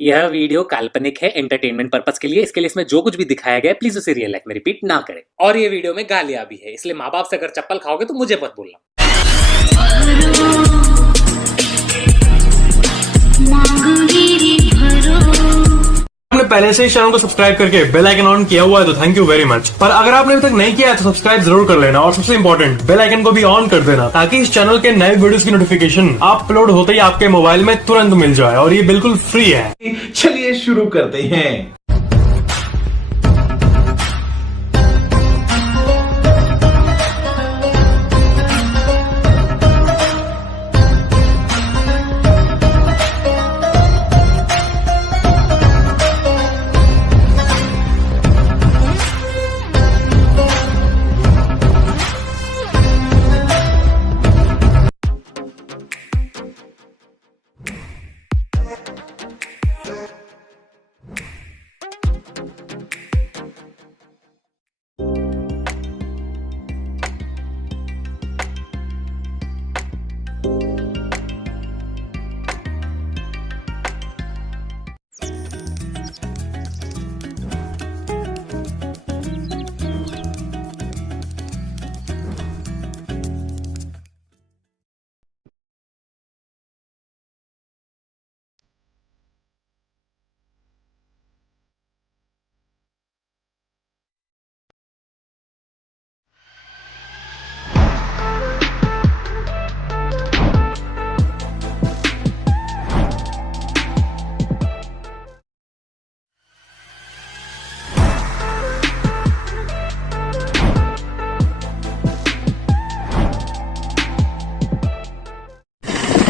यह वीडियो काल्पनिक है, एंटरटेनमेंट पर्पस के लिए। इसके लिए इसमें जो कुछ भी दिखाया गया है प्लीज उसे रियल लाइफ में रिपीट ना करें। और ये वीडियो में गालियां भी है, इसलिए माँ बाप से अगर चप्पल खाओगे तो मुझे मत बोलना। आपने पहले से ही चैनल को सब्सक्राइब करके बेल आइकन ऑन किया हुआ है तो थैंक यू वेरी मच। पर अगर आपने अभी तक नहीं किया है तो सब्सक्राइब जरूर कर लेना और सबसे इंपॉर्टेंट बेल आइकन को भी ऑन कर देना ताकि इस चैनल के नए वीडियोस की नोटिफिकेशन आप अपलोड होते ही आपके मोबाइल में तुरंत मिल जाए और ये बिल्कुल फ्री है। चलिए शुरू करते हैं।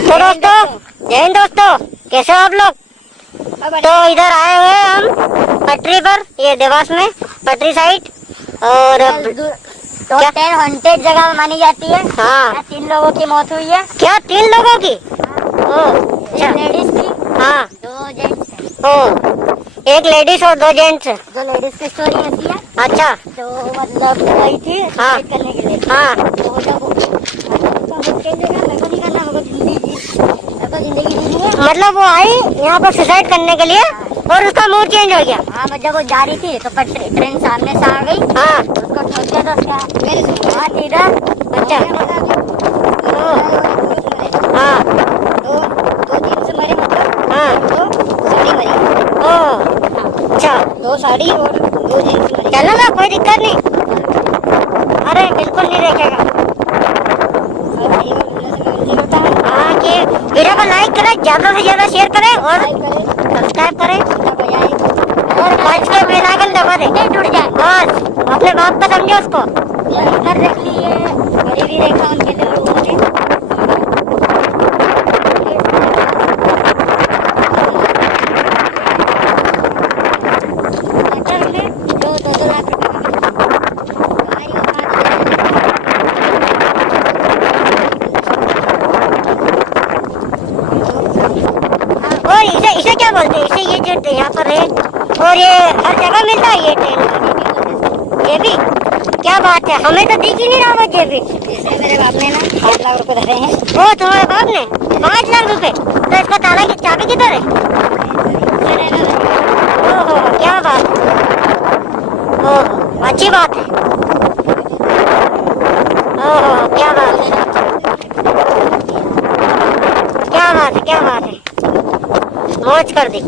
तो दोस्तों, जय हिंद दोस्तों, कैसे हो आप लोग। तो इधर आए हुए हैं हम पटरी पर, ये देवास में पटरी साइड। और तो 10 हॉन्टेड जगह मानी जाती है। हाँ, 3 लोगों की मौत हुई है। क्या 3 लोगों की? एक लेडीज थी, हाँ, 2 जेंट्स हैं। ओ, एक लेडीज और 2 जेंट्स। जो लेडीज की स्टोरी ऐसी है, अच्छा, तो मतलब गई थी हाँ। सुसाइड करने के लिए। हाँ, तो जब मेरे को नहीं करना, मेरे को जिंदगी जीनी है। मतलब वो आई यहाँ पर सुसाइड करने के लिए और उसका मूड चेंज हो गया। हाँ, जब वो जा रही थी तो ट्रेन सामने से आ गई, हाँ, उसको ठोक दिया। तो क्या मेरे हाथ इधर। अच्छा, हाँ, तो 2 जेंट्स मरे, मतलब हाँ, तो साड़ी मरी। ओ, अच्छा, 2 साड़ी और 2 जेंट्स मरे। चलो ना, कोई दिक्कत नहीं। अरे बिल्कुल नहीं देखेगा। हाँ, कि वीडियो को लाइक करें, ज्यादा से ज्यादा शेयर करें और सब्सक्राइब करें और 5 के बेल आइकन दबा दें। टूट जाए बस अपने बाप का समझो उसको। कर देख लिए, गरीबी रेखा उनके लोगों ने। जो 2-2 लाख रुपए और इसे क्या बोलते हैं? इसे ये जो यहाँ पर है और ये हर जगह मिलता है ये ट्रेन का। ये भी क्या बात है, हमें तो दिख ही नहीं रहा वो ये भी। इससे मेरे बाप ने ना 5 लाख रुपए धरे हैं। वो तुम्हारे बाप ने 5 लाख रुपए? तो इसका ताला की चाबी किधर है? ओहो, क्या बात है। ओहो, अच्छी बात है। ओहो, क्या बात है, क्या बात है, क्या बात है, मौज कर दी।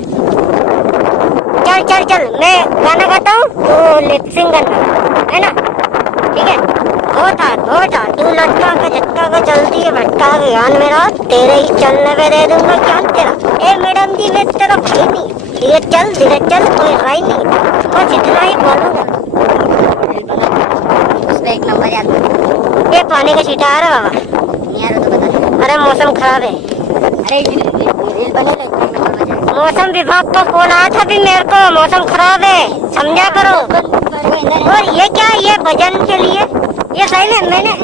चल चल चल, मैं गाना गाता हूँ तो लिपसिंग करना है ना, ठीक है। होता तू लटका का झटका का चलती है भटका के ज्ञान मेरा, तेरे ही चलने पे दे दूंगा ज्ञान तेरा। ए मैडम जी, मैं तेरा भाई नहीं, धीरे चल कोई राय नहीं, बस इतना ही बोलूंगा। उसमें 1 नंबर याद है। ये पानी का छींटा आ रहा बाबा। नहीं यार, वो तो बता दे। अरे मौसम खराब है। अरे रील बने थे, 1 नंबर बजा। मौसम विभाग का फोन आया था भी मेरे को, मौसम खराब है, समझा करो। और ये क्या, ये भजन के लिए ये सही है।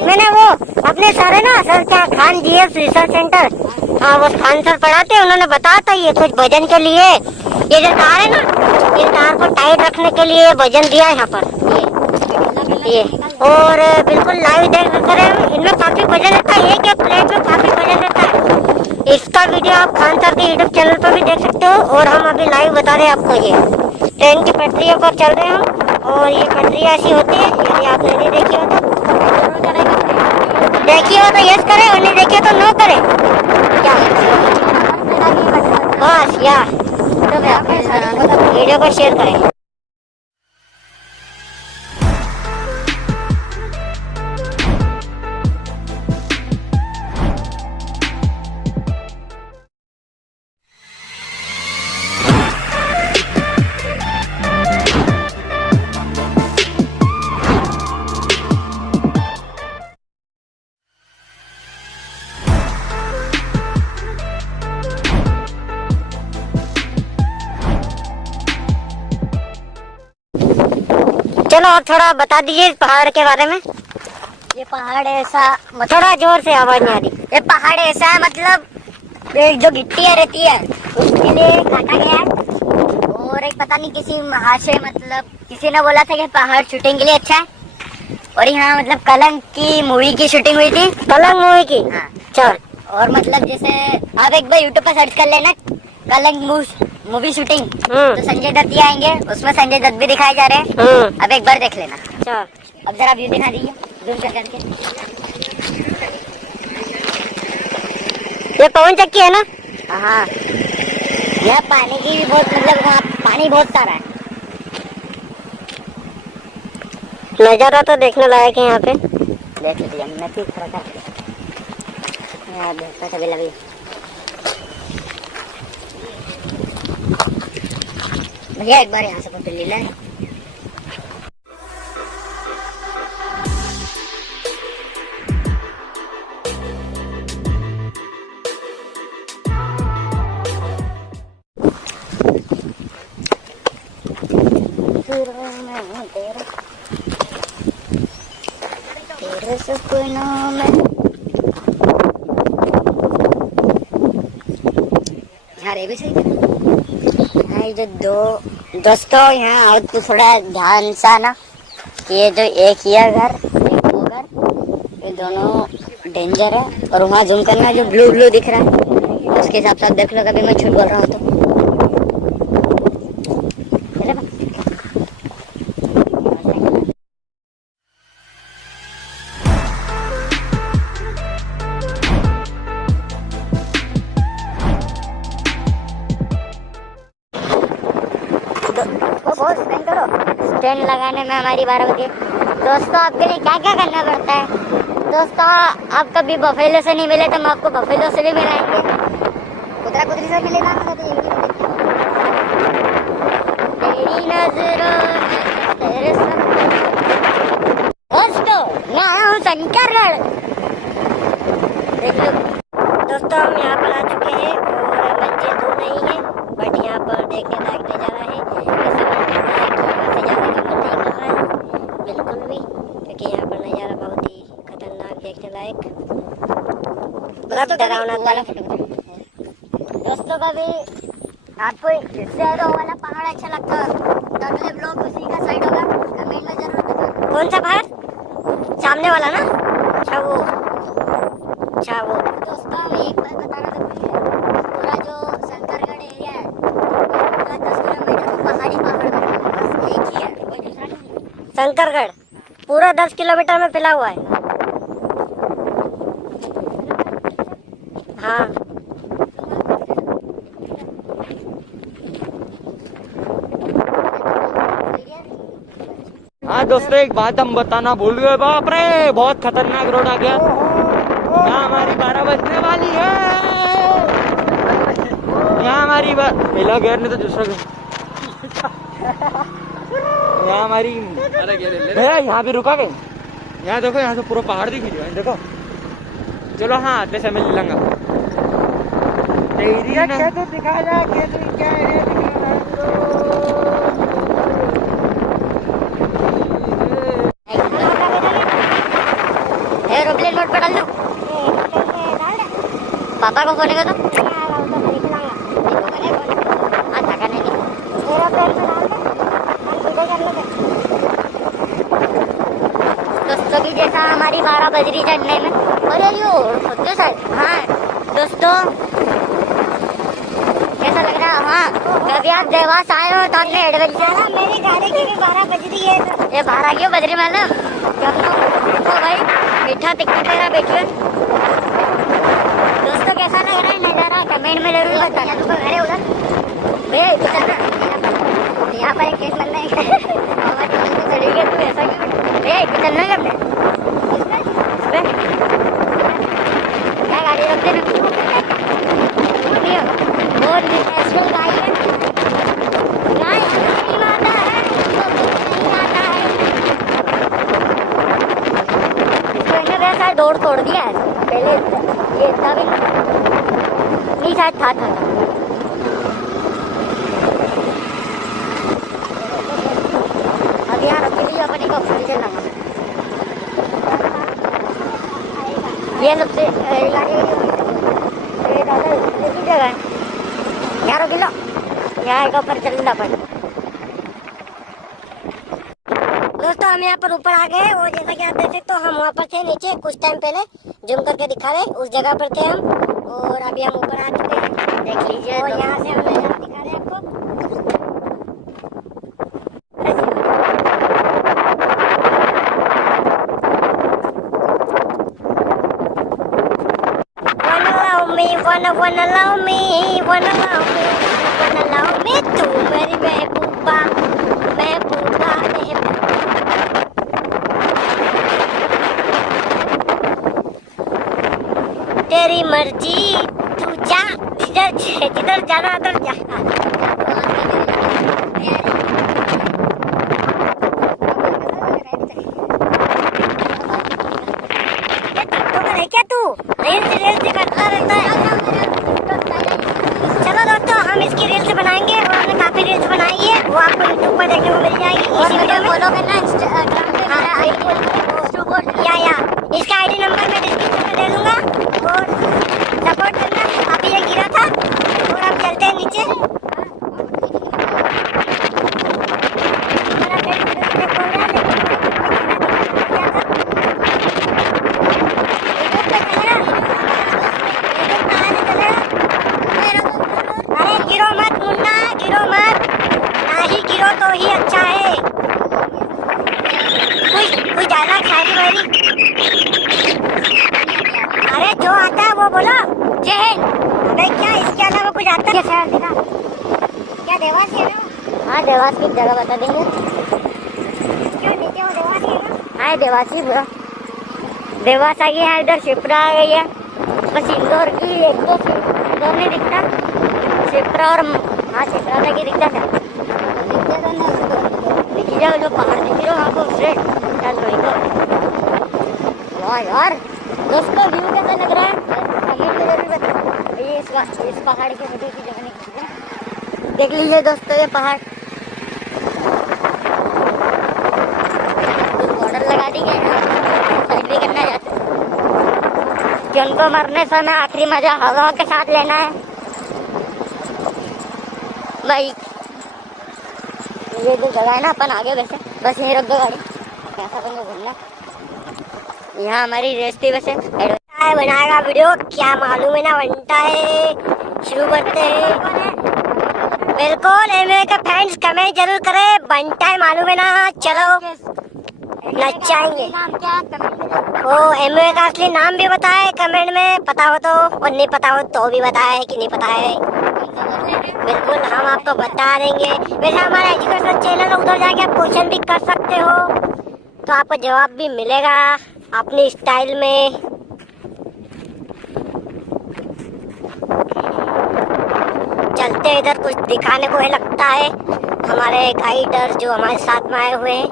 मैंने वो अपने सारे ना सर, क्या खान जीएस रिसर्च सेंटर, हाँ वो खान सर पढ़ाते हैं, उन्होंने बताया था ये कुछ भजन के लिए। ये जो तार है ना, ये तार को टाइट रखने के लिए भजन दिया है यहाँ पर। ये और बिल्कुल लाइव देख रहे हैं। इनमें काफी वजन रहता है, एक प्लेट में काफी वजन रहता है। इसका वीडियो आप खान सर के यूट्यूब चैनल पर भी देख सकते हो। और हम अभी लाइव बता रहे हैं आपको, ये ट्रेन की पटरियों पर चल रहे हैं हम। और ये पटरियाँ ऐसी होती है, यदि आपने नहीं देखी हो तो देखी हो तो यस करें और नहीं देखी हो तो नो करें। क्या बस यार वीडियो को शेयर करें। चलो और थोड़ा बता दीजिए इस पहाड़ के बारे में। ये पहाड़ ऐसा थोड़ा जोर से, आवाज नहीं आ रही। ये पहाड़ ऐसा है, मतलब ये जो गिट्टियाँ रहती है उसके लिए काटा गया है। और एक पता नहीं किसी महाशय, मतलब किसी ने बोला था कि पहाड़ शूटिंग के लिए अच्छा है। और यहाँ मतलब कलंक की मूवी की शूटिंग हुई थी। कलंक मूवी की? हाँ। चल। और मतलब जैसे आप एक बार यूट्यूब पर सर्च कर लेना कलंक मूवी शूटिंग, तो संजय दत्त ही आएंगे, उसमें संजय दत्त भी दिखाए जा रहे हैं। अब एक बार देख लेना। चल अब जरा व्यू दिखा दीजिए जूम कर करके। ये पवन चक्की है ना? हाँ, यह पानी की भी बहुत, मतलब वहाँ पानी बहुत सारा है। नजारा तो देखने लायक है यहाँ पे। देख लीजिए, मैं ठीक थोड़ा सा यार देखता कभी लगी। भैया एक बार यहाँ से फोटो ले लें। तेरे सपनों में यार ये भी सही है। हाँ, ये जो दोस्तों यहाँ आओ तो थोड़ा ध्यान सा ना, कि ये जो एक ये घर एक वो घर, ये दोनों डेंजर है। और वहाँ जूम करना, जो ब्लू ब्लू दिख रहा है उसके हिसाब से आप देख लो, कभी मैं झूठ बोल रहा हूँ तो। स्टैंड लगाने में हमारी 12 बजे। दोस्तों आपके लिए क्या क्या करना पड़ता है? दोस्तों आप कभी बफेलो से नहीं मिले तो हम आपको बफेलो से भी मिलाएंगे। कुतरा कुतरी से मिलेगा तो तेरी नजरों में तेरे दोस्तों मैं आया हूँ शंकरगढ़। देख लो दोस्तों, हम यहाँ पर आ चुके हैं और मंजिल दूर नहीं है, बट यहाँ पर देखने लायक नजारा है। ऐसा मन कर रहा है कि यहाँ से जाने का मन नहीं कर रहा है बिल्कुल भी, क्योंकि यहाँ पर नजारा बहुत ही खतरनाक, देखने लायक, मतलब डरावना था। दोस्तों कभी आपको इससे वाला पहाड़ अच्छा लगता है तो अगले ब्लॉग उसी का साइड होगा, कमेंट में जरूर बताना। कौन सा पहाड़? सामने वाला ना? अच्छा वो दोस्तों हम एक बात बताना जरूरी है, पूरा जो शंकरगढ़ एरिया है पूरा 10 किलोमीटर तो पहाड़ी पहाड़ है, बस एक ही है, कोई दूसरा नहीं है। शंकरगढ़ पूरा 10 किलोमीटर में फैला हुआ है। हाँ, हाँ दोस्तों, एक बात हम बताना भूल गए। बाप रे, बहुत खतरनाक रोड आ गया। यहाँ हमारी 12 बजने वाली है। यहाँ हमारी पहला गेयर नहीं तो दूसरा गेयर। यहाँ हमारी भैया यहाँ पे रुका गए। यहाँ देखो, यहाँ से पूरा पहाड़ दिख रहा है, देखो। चलो हाँ, आते समय ले लूंगा। एरोप्लेन मोड पर डाल दो। पापा को फोन कर दो। हाँ थका नहीं। जैसा हमारी 12 बजरी चढ़ने में। अरे यो सबके साथ। हाँ दोस्तों कैसा लग रहा है? हाँ कभी आप देवास आए हो तो आपने एडवेंचर। मेरी गाड़ी की भी 12 बजरी है। ये 12 क्यों बजरी मैडम? तो भाई मीठा टिक्की तेरा बैठिए। दोस्तों कैसा लग रहा है नजारा कमेंट में जरूर बताना। तो अरे उधर भैया यहाँ पर एक केस बनना है। चलिए तू ऐसा क्यों भैया चलना है अपने क्या गाड़ी रख देना वो नेशनल गाड़ी है। यहाँ नहीं आता है तो नहीं आता है। इसको इन्हें वैसा दौड़ तोड़ दिया है पहले ये इतना भी नहीं शायद था। अब यहाँ रखी ली अपने को फर्नीचर लाना। ये सबसे जगह है यार किलो यहाँ के ऊपर चलना पड़े। दोस्तों हम यहाँ पर ऊपर आ गए और जैसा कि आप देख सकते हो हम वहाँ पर थे नीचे कुछ टाइम पहले जूम करके दिखा रहे उस जगह पर थे हम और अभी हम ऊपर आ चुके हैं देख लीजिए। और यहाँ से हम दिखा रहे आपको wanna love me तू मेरी महबूबा महबूबा तेरी मर्जी तू जा जिधर जाना उधर जा। क्या तू रील्स करता रहता है। चलो दोस्तों हम इसकी रील्स बनाएंगे और हमने काफी रील्स बनाई है वो आपको यूट्यूब पर देखने को मिल जाएगी। इसी वीडियो में फॉलो करना इंस्टाग्राम पे या इसका आईडी नंबर मैं डिस्क्रिप्शन में दे दूंगा और सपोर्ट करना। अभी ये गिरा था और अब चलते हैं नीचे। तो ही अच्छा है कुछ ज्यादा खाली वाली। अरे जो आता है वो बोलो जय हिंद। अबे क्या इसके अलावा कुछ आता है? शहर दिखा क्या देवास है ना? हाँ देवास की जगह बता देंगे। क्या नीचे वो देवास है ना? हाँ देवास ही पूरा देवास आ गया है। इधर शिप्रा आ गई है। बस इंदौर की एक दो इंदौर नहीं दिखता शिप्रा और हाँ शिप्रा तक ही दिखता था। जाओ जो पहाड़ दिख रहे हो आपको फ्रेंड चल रही हो। वाह यार दोस्तों व्यू कैसा लग रहा है कमेंट में जरूर बताओ। ये इस पहाड़ के वीडियो की जगह नहीं देख लीजिए दोस्तों ये पहाड़ बॉर्डर लगा दी गया साइड भी करना चाहते कि उनको मरने समय आखिरी मजा हवा के साथ लेना है भाई। ये जो जगह है ना अपन आगे वैसे बस यहीं रख दो गाड़ी कैसा अपन को घूमना। यहाँ हमारी रेस थी वैसे बनाएगा वीडियो क्या मालूम है ना बनता है। शुरू करते हैं बिल्कुल एमए के फैंस कमेंट जरूर करें बनता है मालूम है ना। चलो नचाएंगे वो एमए का असली नाम भी बताए कमेंट में पता हो तो और नहीं पता हो तो भी बताए कि नहीं पता है बिल्कुल हम आपको बता देंगे। वैसे हमारा एजुकेशन चैनल उधर जाके आप क्वेश्चन भी कर सकते हो तो आपको जवाब भी मिलेगा अपनी स्टाइल में। चलते इधर कुछ दिखाने को है लगता है हमारे गाइडर जो हमारे साथ में आए हुए हैं।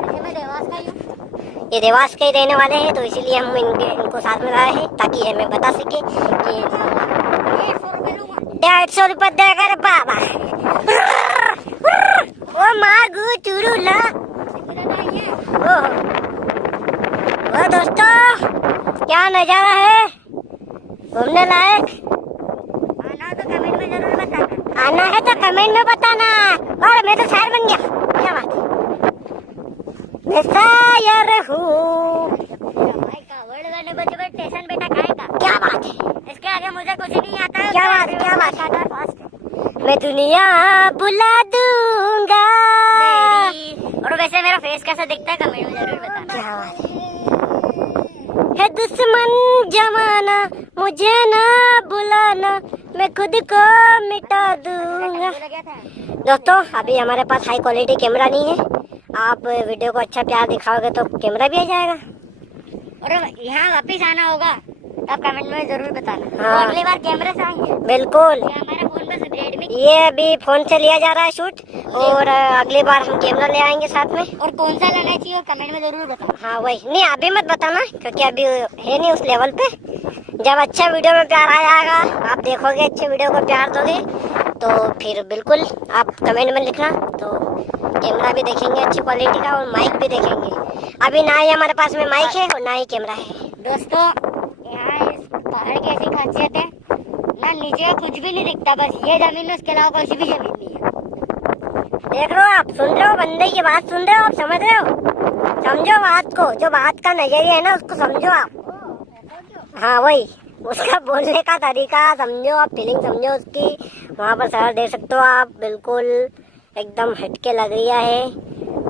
ये देवास के ही रहने वाले हैं तो इसीलिए हम इनको साथ में लाए हैं ताकि हमें बता सके कि 150 रुपये देकर बाबा ओ मागू चुरू ला। ओ दोस्तों क्या नजारा है घूमने लायक। आना है तो कमेंट में बताना। और मैं तो शायर बन गया क्या बात मैं शायर हूँ। मुझे कुछ नहीं आता है। क्या बात मैं दुनिया बुला दूंगा। और वैसे मेरा फेस कैसा दिखता है कमेंट में जरूर बताना। क्या बात है दुश्मन जमाना, मुझे ना बुलाना, मैं खुद को मिटा दूंगा। दोस्तों अभी हमारे पास हाई क्वालिटी कैमरा नहीं है, आप वीडियो को अच्छा प्यार दिखाओगे तो कैमरा भी आ जाएगा। और यहाँ वापिस आना होगा तो आप कमेंट में जरूर बताना। हाँ। तो अगली बार कैमरे से आएंगे। बिल्कुल, ये हमारा फोन बस रेडमी। ये अभी फोन से लिया जा रहा है शूट, और अगली बार हम कैमरा ले आएंगे साथ में। और कौन सा लेना चाहिए और कमेंट में जरूर बताना। हाँ वही, नहीं अभी मत बताना क्योंकि अभी है नहीं उस लेवल पे। जब अच्छा वीडियो में प्यार आ जाएगा, आप देखोगे अच्छे वीडियो को प्यार दोगे, तो फिर बिल्कुल आप कमेंट में लिखना, तो कैमरा भी देखेंगे अच्छी क्वालिटी का और माइक भी देखेंगे। अभी ना ही हमारे पास में माइक है और ना ही कैमरा है। दोस्तों यहाँ इस पहाड़ की ऐसी खासियत है ना, नीचे का कुछ भी नहीं दिखता, बस ये जमीन है, उसके अलावा कुछ भी जमीन नहीं है। देख रहे हो आप, सुन रहे हो बंदे की बात, सुन रहे हो आप, समझ रहे हो, समझो बात को, जो बात का नजरिया है ना उसको समझो आप। हाँ वही, उसका बोलने का तरीका समझो आप, फीलिंग समझो उसकी। वहाँ पर सर दे सकते हो आप, बिल्कुल एकदम हटके लग रहा है।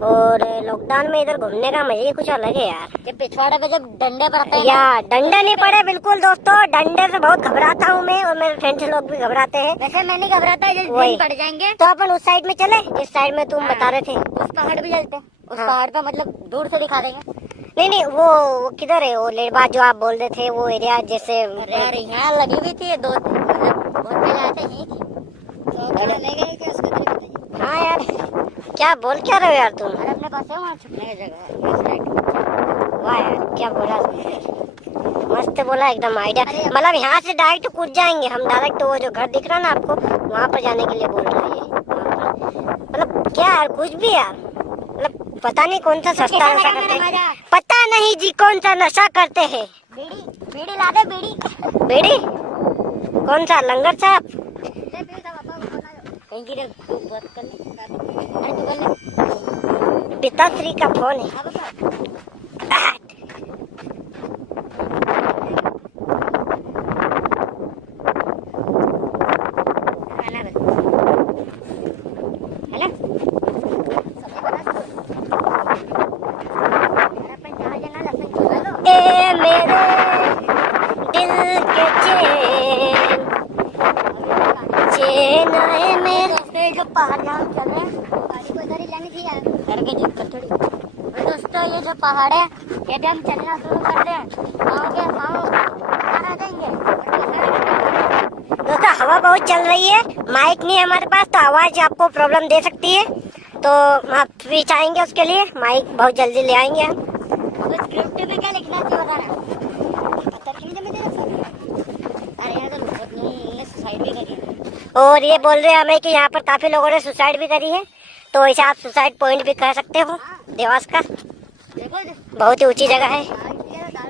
और लॉकडाउन में इधर घूमने का मजा ही कुछ अलग है यार। जब पिछवाड़े पे जब डंडे पड़ते हैं या डंडे नहीं पड़े, बिल्कुल दोस्तों, डंडे से बहुत घबराता हूँ मैं, और मेरे फ्रेंड्स लोग भी घबराते हैं। वैसे मैं नहीं घबराता, जब वही। दिन पड़ जाएंगे तो अपन उस साइड में चले जिस साइड में तुम बता रहे थे। उस पहाड़ भी चलते हैं। उस हाँ। पहाड़ पे मतलब दूर से दिखा देंगे। नहीं वो किधर है, वो लेडबा जो आप बोल रहे थे, वो एरिया जैसे। अरे यार यहाँ लगी हुई थी दो, मतलब बहुत पहले आते ही थी तो ले गए कि उसका तरीका बताइए। हाँ यार, क्या बोल क्या रहे हो यार तुम। अरे अपने पास है वहाँ छुपने की जगह। वाह यार, क्या बोला तुमने, मस्त बोला एकदम आइडिया। मतलब यहाँ से डायरेक्ट कूद जाएंगे हम, डायरेक्ट वो जो घर दिख रहा है ना आपको, वहाँ पर जाने के लिए बोल रहे हैं। मतलब क्या यार, कुछ भी यार, मतलब पता नहीं कौन सा सस्ता नशा करते हैं, पता नहीं जी कौन सा नशा करते हैं। बीड़ी बीड़ी ला दे, बीड़ी बीड़ी कौन सा, लंगर साहब। कहीं की तू बात कर ले। अरे तू कर ले। पिताश्री का फोन है। हाँ बता। खाना बता। है ना? अरे अपन जहाँ जाना लसन चुरा लो। ए मेरे दिल के चैन, चैन आए मेरे। दोस्तों जो पहाड़ जहाँ हम चल रहे हैं, गाड़ी को इधर ही जानी थी यार, घर के दिक्कत थोड़ी। और दोस्तों ये जो पहाड़ है, यदि हम चलना शुरू कर दें, पाँव के पाँव आ जाएंगे। दोस्तों हवा बहुत चल रही है, माइक नहीं है हमारे पास, तो आवाज आपको प्रॉब्लम दे सकती है, तो माफी चाहेंगे उसके लिए। माइक बहुत जल्दी ले आएंगे हम। अब स्क्रिप्ट में क्या लिखना चाहिए बताना। पता नहीं जब मैं तेरा फोन। अरे यहाँ तो बहुत लोगों ने सुसाइड भी करी है। और ये बोल रहे हैं हमें कि यहाँ पर काफी लोगों ने सुसाइड भी करी है, तो वैसे आप सुसाइड पॉइंट भी कह सकते हो देवास का। देखो बहुत ही ऊंची जगह है,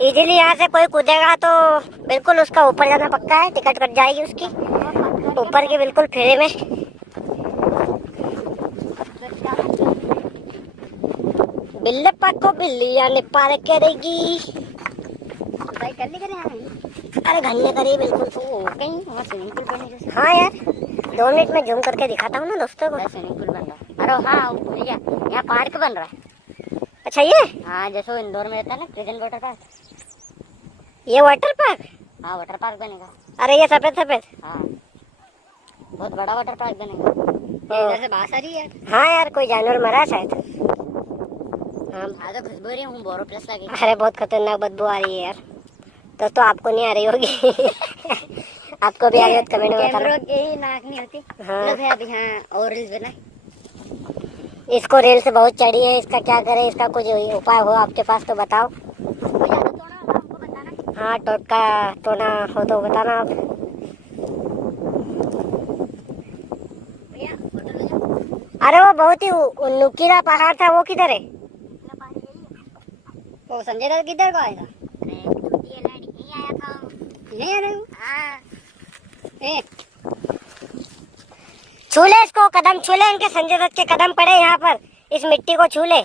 इजीली यहाँ से कोई कूदेगा तो बिल्कुल उसका ऊपर जाना पक्का है, टिकट कट जाएगी उसकी ऊपर की, बिल्कुल फ्री में। बिल्लप्पा को बिल्लियाँ ने पार करेगी। सुसाइड कर ली करे यहाँ। अरे घन्ने करी बिल्कुल। कहीं वहाँ स्विमिंग पूल बने जैसे। हाँ यार, 2 मिनट में जूम करके दिखाता हूँ ना दोस्तों को। स्विमिंग पूल बन रहा है। अरे हाँ भैया, यहाँ पार्क बन रहा है। अच्छा ये हाँ जैसे वो इंदौर में रहता है ना प्रेजेंट वाटर पार्क। ये वाटर पार्क। हाँ वाटर पार्क बनेगा। अरे ये सफेद सफेद। हाँ बहुत बड़ा वाटर पार्क बनेगा। इधर से बात आ रही है। हाँ यार, कोई जानवर मरा शायद। हाँ। हाँ तो खुशबू रही हूँ, बोरो प्लस लगी। अरे बहुत खतरनाक बदबू आ रही है यार। दोस्तों आपको नहीं आ रही होगी आपको भी आ रही हो तो कमेंट में बताना। कैमरों की ही नाक नहीं होती। हाँ। लोग है अभी हाँ और रील्स बनाए। इसको रेल से बहुत चढ़ी है, इसका क्या करे, इसका कुछ उपाय हो आपके पास तो बताओ। कोई ज्यादा तोड़ा होगा हमको बताना। हाँ टोटका टोना हो तो बताना आप। भैया होटल में जाओ। अरे वो बहुत ही नुकीला पहाड़ था, वो किधर है। अपना पानी यही है। वो संजय दत्त किधर को आएगा। अरे दूधी है लाड़ी नहीं आया था। नहीं आ रहे हो। हाँ ए, छूले इसको, कदम छूले इनके, संजय दत्त के कदम पड़े यहाँ पर, इस मिट्टी को छूले।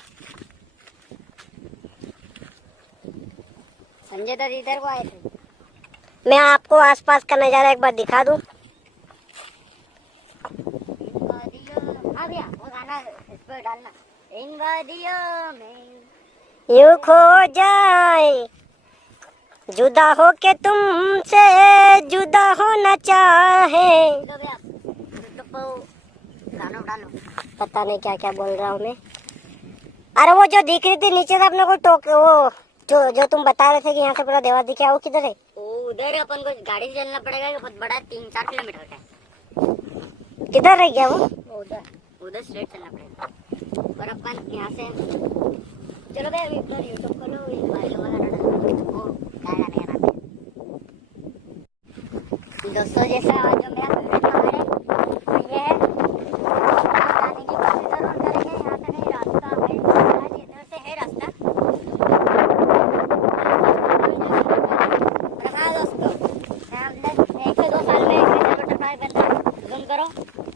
संजय दत्त इधर को आए थे। मैं आपको आसपास का नज़ारा एक बार दिखा दूं। हाँ भैया वो गाना इस पर डालना, इन वादियों में यूं खो जाए जुदा हो के तुमसे जुदा होना चाहे। लो भैया यूट्यूब पर गाना डालो। पता नहीं क्या क्या बोल रहा हूँ मैं। अरे वो जो दिख रही थी नीचे से अपने को टोक, वो जो तुम बता रहे थे कि यहाँ से पूरा देवा दिखा, वो किधर है? उधर अपन को गाड़ी से चलना पड़ेगा, ये बहुत बड़ा 3-4 किलोमीटर का है। किधर रह गया वो? उधर स्ट्रेट चलना पड़ेगा। और अपन यहाँ से चलो भाई अभी इधर यूट्यूब खोलो, इस वाले वाला डालो। ओ क्या गाने का नाम है दोस्तों, जैसा जो मेरा फेवरेट नंबर है ये है, जाने की कोशिश जरूर करेंगे। यहाँ से नहीं रास्ता है, इधर से है रास्ता। हाँ दोस्तों, हमने 1 से 2 साल में बटरफ्लाई बनता है, जूम करो।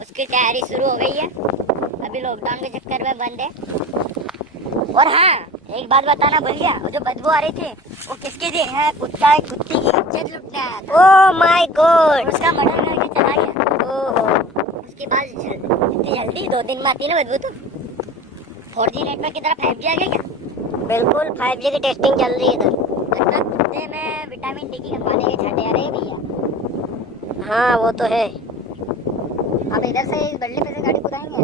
उसकी तैयारी शुरू हो गई है, अभी लॉकडाउन के चक्कर में बंद है। और हाँ एक बात बताना भूल गया, वो जो बदबू आ रही थी वो किसकी थी? है कुत्ता, एक कुत्ती की इज्जत लुटने आया था। ओह माय गॉड, और उसका मर्डर करके चला गया। ओहो। उसके बाद इतनी जल्दी 2 दिन में आती है ना बदबू। तो 4G नेटवर्क की तरह 5G आ गया क्या? बिल्कुल 5G की टेस्टिंग चल रही है इधर। मतलब कुत्ते में विटामिन डी की कंपनी के छठे आ रहे हैं भैया। हाँ वो तो है। अब इधर से इस बल्ले पे से गाड़ी कुदाएंगे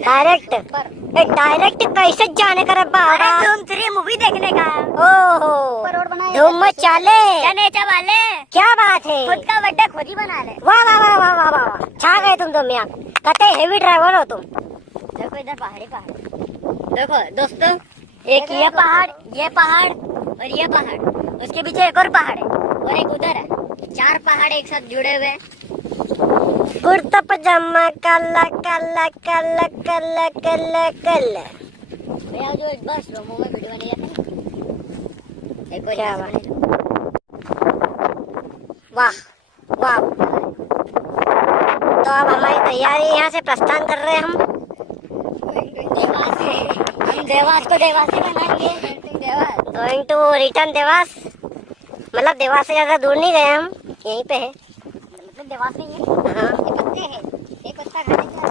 डायरेक्ट पर। डायरेक्ट कैसे जाने का रब्बा होगा? धूम 3 मूवी देखने का। ओहो, रोड बनाए धूम मचाले, चने वाले क्या बात है। खुद का बर्थडे खुद ही बना ले। वाह वाह वाह वाह वाह वाह, छा गए तुम तो मियां, कतई हेवी ड्राइवर हो तुम। देखो इधर पहाड़ी पहाड़ देखो दोस्तों, एक ये पहाड़ और ये पहाड़, उसके पीछे एक और पहाड़ है और एक उधर है। 4 पहाड़ एक साथ जुड़े हुए हैं। कुर्ता पजामा काला काला काला काला काला काला। भैया जो एक बार स्लो में वीडियो बनी जाती है, एक और क्या यहाँ से बने। वाह वाह। तो अब हमारी तैयारी, यहाँ से प्रस्थान कर रहे हैं हम। हम देवास को देवास ही बनाएंगे। Dewas going to return Dewas, मतलब देवास से ज्यादा दूर नहीं गए हम, यहीं पे है। मतलब देवास में ही है। हाँ ये पत्ते हैं, एक पत्ता खाने के बाद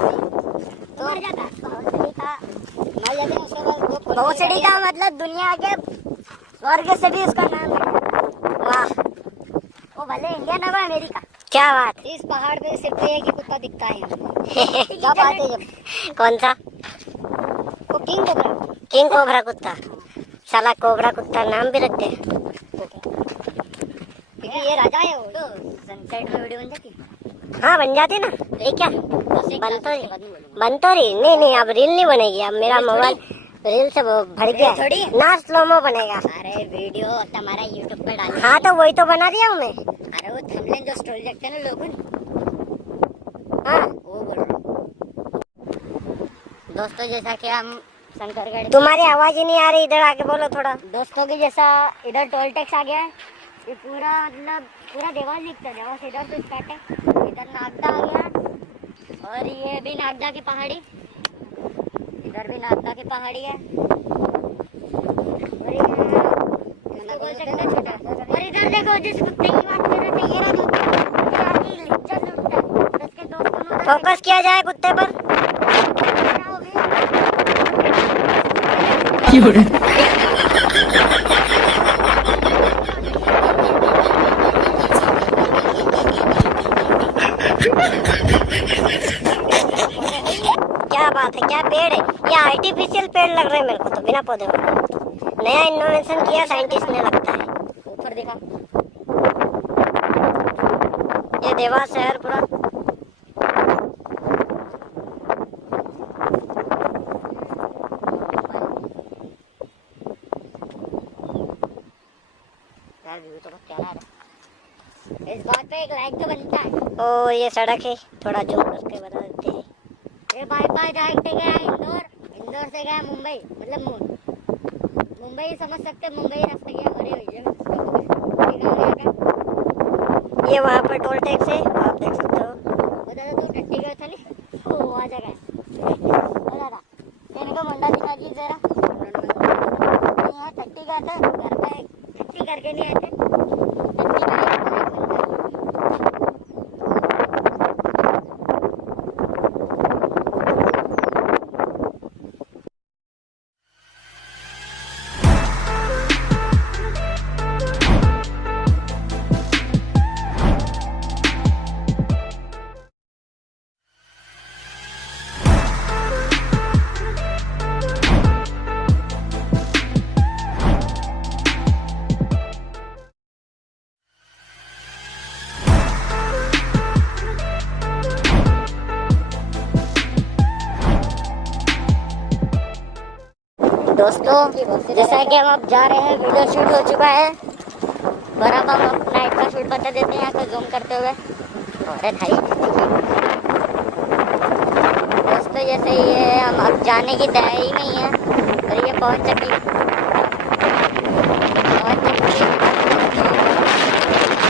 तो मर जाता। भोसड़ी का मर जाते हैं, उसके बाद वो भोसड़ी का मतलब दुनिया के स्वर्ग से भी उसका नाम है। वाह, वो भले इंडिया ना हो अमेरिका, क्या बात। इस पहाड़ पे सिर्फ एक ही कुत्ता दिखता है हमको। जब आते हैं जब कौन सा? वो किंग कोबरा। किंग कोबरा कुत्ता। साला कोबरा कुत्ता नाम भी रखते हैं। क्योंकि ये राजा है, वो तो सनसेट में वीडियो बन जाती है। हाँ बन जाती ना, ये क्या बस एक बन तो बात रही, बाद में बोलूंगा। बन तो रही। नहीं अब रील नहीं बनेगी, अब मेरा मोबाइल रील से भर गया है। थोड़ी। ना स्लोमो बनेगा। अरे वीडियो तुम्हारा यूट्यूब पे डाल। हाँ तो वही तो बना दिया हूँ मैं। अरे वो थंबनेल जो स्टोरी देखते हैं ना लोग, हाँ वो बोल रहा हूँ। दोस्तों जैसा कि हम शंकरगढ़, तुम्हारी आवाज ही नहीं आ रही, इधर आके बोलो थोड़ा। दोस्तों की जैसा इधर टोल टैक्स आ गया है। ये पूरा मतलब पूरा देवास दिखता है। देवास इधर से स्टार्ट है, इधर नागदा आ गया और ये भी नागदा की पहाड़ी, इधर भी नागदा की पहाड़ी है। और ये बोल सकते हैं छोटा। और इधर देखो जिस कुत्ते की बात कर रहे थे, ये रहा जो आदमी इज्जत लूटता है, उसके दोस्तों ने फोकस किया जाए कुत्ते पर। क्या हो गया? क्या बात है, क्या पेड़ है ये? आर्टिफिशियल पेड़ लग रहे हैं मेरे को तो, बिना पौधे वाले। नया इनोवेशन किया साइंटिस्ट ने लगता है। ऊपर देखा, ये देवास शहर पूरा। यार व्यू तो बहुत प्यारा है। इस बात पे एक लाइक तो बनता है। ओ ये सड़क है, थोड़ा जूम करके बता देते हैं। ये बाईपास डायरेक्ट गया इंदौर, इंदौर से गया मुंबई, मतलब मुंबई समझ सकते, मुंबई रास्ते गया। अरे ये वहाँ पर टोल टैक्स है, आप देख सकते हो। दादा तू टट्टी गया था नहीं, वो आ जगह है दादा। इनको मुंडा दिखा जी जरा। यहाँ टट्टी गया था, घर पे टट्टी करके नहीं आते, टट्टी का दोस्तों जैसा कि हम अब जा रहे हैं, वीडियो शूट हो चुका है, पर अब हम नाइट का शूट बता देते हैं यहाँ को जूम करते हुए। अरे भाई दोस्तों जैसे ये हम अब जाने की तैयारी में ही है और ये पहुंच चुकी